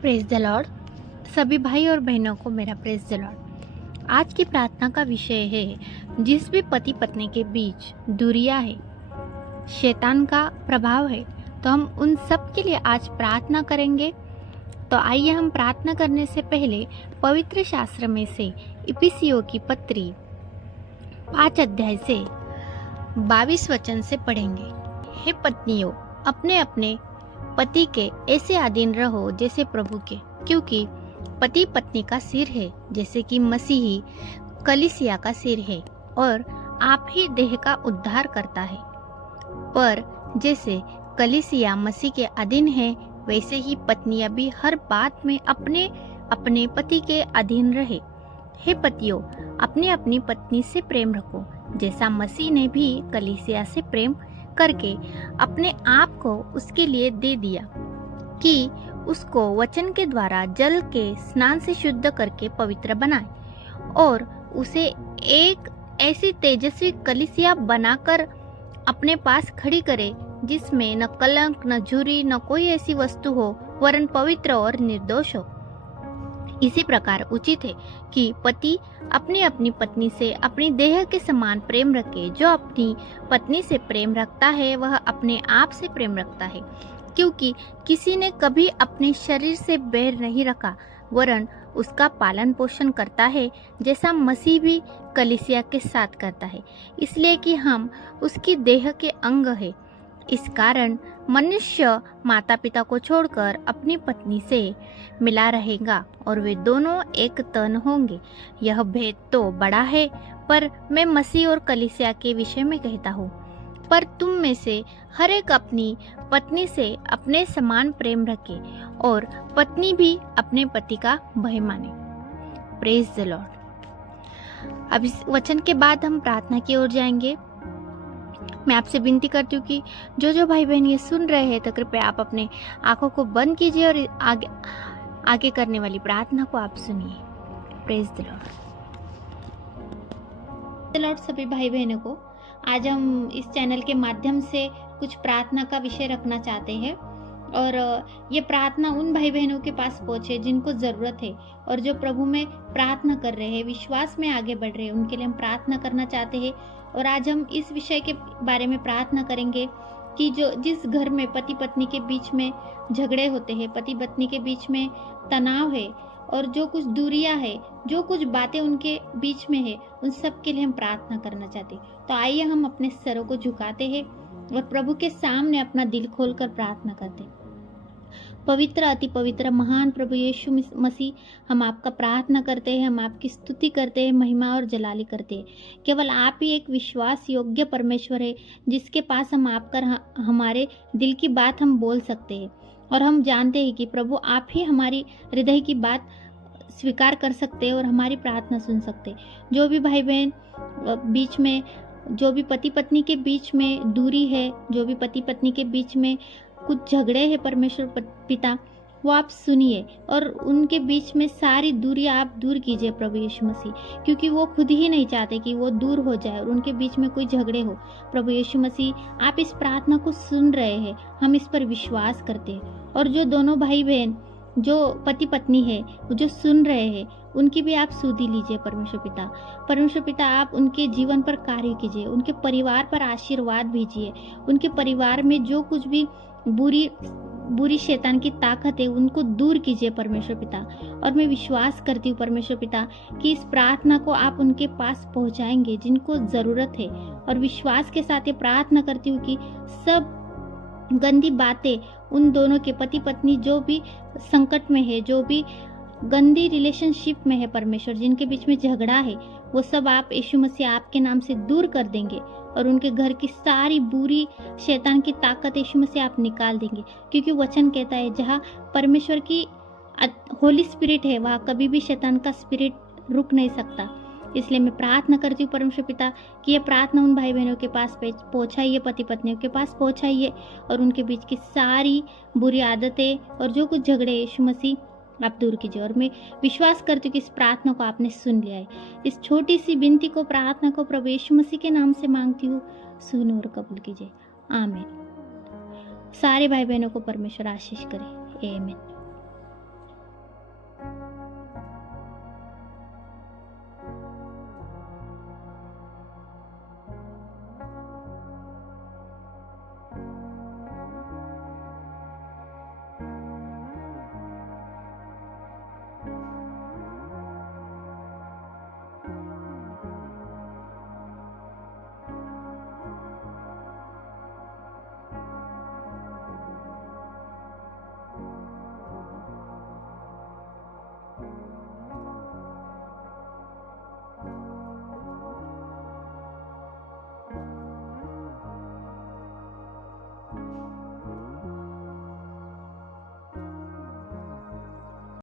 Praise the Lord. सभी भाई और बहनों को मेरा प्रेज द लॉर्ड। आज की प्रार्थना का विषय है, जिस भी पति पत्नी के बीच दूरियां है, शैतान का प्रभाव है, तो हम उन सब के लिए आज प्रार्थना करेंगे। तो आइए हम प्रार्थना करने से पहले पवित्र शास्त्र में से इफिसियों की पत्री 5 अध्याय से 22 वचन से पढ़ेंगे। हे पत्नियों, अपने अपने पति के ऐसे अधीन रहो जैसे प्रभु के, क्योंकि पति पत्नी का सिर है, जैसे कि मसीही कलीसिया का सिर है, और आप ही देह का उद्धार करता है। पर जैसे कलीसिया मसीह के अधीन है, वैसे ही पत्नियां भी हर बात में अपने अपने पति के अधीन रहे। हे पतियों, अपनी अपनी पत्नी से प्रेम रखो, जैसा मसीह ने भी कलीसिया से प्रेम करके अपने आप को उसके लिए दे दिया, कि उसको वचन के द्वारा जल के स्नान से शुद्ध करके पवित्र बनाए, और उसे एक ऐसी तेजस्वी कलीसिया बनाकर अपने पास खड़ी करे, जिसमें न कलंक, न झुर्री, न कोई ऐसी वस्तु हो, वरन पवित्र और निर्दोष हो। इसी प्रकार उचित है कि पति अपनी अपनी पत्नी से अपनी देह के समान प्रेम रखे। जो अपनी पत्नी से प्रेम रखता है, वह अपने आप से प्रेम रखता है, क्योंकि किसी ने कभी अपने शरीर से बैर नहीं रखा, वरन उसका पालन पोषण करता है, जैसा मसीह भी कलीसिया के साथ करता है, इसलिए कि हम उसकी देह के अंग है। इस कारण मनुष्य माता पिता को छोड़कर अपनी पत्नी से मिला रहेगा, और वे दोनों एक तन होंगे। यह भेद तो बड़ा है, पर मैं मसीह और कलीसिया के विषय में कहता हूँ। पर तुम में से हर एक अपनी पत्नी से अपने समान प्रेम रखे, और पत्नी भी अपने पति का भय माने। Praise the Lord. अब इस वचन के बाद हम प्रार्थना की ओर जाएंगे। मैं आपसे विनती करती हूँ कि जो भाई बहन ये सुन रहे हैं, तो कृपया आप अपने आंखों को बंद कीजिए और आगे करने वाली प्रार्थना को आप सुनिए। Praise the Lord. सभी भाई बहनों को आज हम इस चैनल के माध्यम से कुछ प्रार्थना का विषय रखना चाहते हैं, और ये प्रार्थना उन भाई बहनों के पास पहुंचे जिनको ज़रूरत है, और जो प्रभु में प्रार्थना कर रहे हैं, विश्वास में आगे बढ़ रहे हैं, उनके लिए हम प्रार्थना करना चाहते हैं। और आज हम इस विषय के बारे में प्रार्थना करेंगे कि जिस घर में पति पत्नी के बीच में झगड़े होते हैं, पति पत्नी के बीच में तनाव है, और जो कुछ दूरियां है, जो कुछ बातें उनके बीच में है, उन सब के लिए हम प्रार्थना करना चाहते हैं। तो आइए हम अपने सरों को झुकाते हैं और प्रभु के सामने अपना दिल खोलकर प्रार्थना करते हैं। पवित्र, अति पवित्र, महान प्रभु यीशु मसीह, हम आपका प्रार्थना करते हैं, हम आपकी स्तुति करते हैं, महिमा और जलाली करते हैं। केवल आप ही एक विश्वास योग्य परमेश्वर है, जिसके पास हम आकर हमारे दिल की बात हम बोल सकते हैं, और हम जानते हैं कि प्रभु आप ही हमारी हृदय की बात स्वीकार कर सकते हैं और हमारी प्रार्थना सुन सकते हैं। जो भी भाई बहन बीच में, जो भी पति पत्नी के बीच में दूरी है, जो भी पति पत्नी के बीच में कुछ झगड़े हैं, परमेश्वर पिता, वो आप सुनिए, और उनके बीच में सारी दूरी आप दूर कीजिए प्रभु यीशु मसीह, क्योंकि वो खुद ही नहीं चाहते कि वो दूर हो जाए और उनके बीच में कोई झगड़े हो। प्रभु यीशु मसीह, आप इस प्रार्थना को सुन रहे हैं, हम इस पर विश्वास करते हैं, और जो दोनों भाई बहन, जो पति पत्नी है, जो सुन रहे हैं, उनकी भी आप सुधि लीजिए परमेश्वर पिता। परमेश्वर पिता, आप उनके जीवन पर कार्य कीजिए, उनके परिवार पर आशीर्वाद भेजिए, उनके परिवार में जो कुछ भी बुरी शैतान की ताकत है, उनको दूर कीजिए परमेश्वर पिता। और मैं विश्वास करती हूँ परमेश्वर पिता कि इस प्रार्थना को आप उनके पास पहुँचाएंगे जिनको ज़रूरत है, और विश्वास के साथ ये प्रार्थना करती हूँ कि सब गंदी बातें उन दोनों के पति पत्नी जो भी संकट में है, जो भी गंदी रिलेशनशिप में है परमेश्वर, जिनके बीच में झगड़ा है, वो सब आप यीशु मसीह आपके नाम से दूर कर देंगे, और उनके घर की सारी बुरी शैतान की ताकत यीशु मसीह आप निकाल देंगे, क्योंकि वचन कहता है जहाँ परमेश्वर की होली स्पिरिट है, वहाँ कभी भी शैतान का स्पिरिट रुक नहीं सकता। इसलिए मैं प्रार्थना करती हूँ परमेश्वर पिता कि ये प्रार्थना उन भाई बहनों के पास पहुँचाइए, पति पत्नियों के पास पहुँचाइए, और उनके बीच की सारी बुरी आदतें और जो कुछ झगड़े यीशु मसीह आप दूर कीजिए। और मैं विश्वास करती हूँ कि इस प्रार्थना को आपने सुन लिया है। इस छोटी सी विनती को, प्रार्थना को प्रभु यीशु मसीह के नाम से मांगती हूँ, सुन और कबूल कीजिए। आमीन। सारे भाई बहनों को परमेश्वर आशीष करे। आमीन।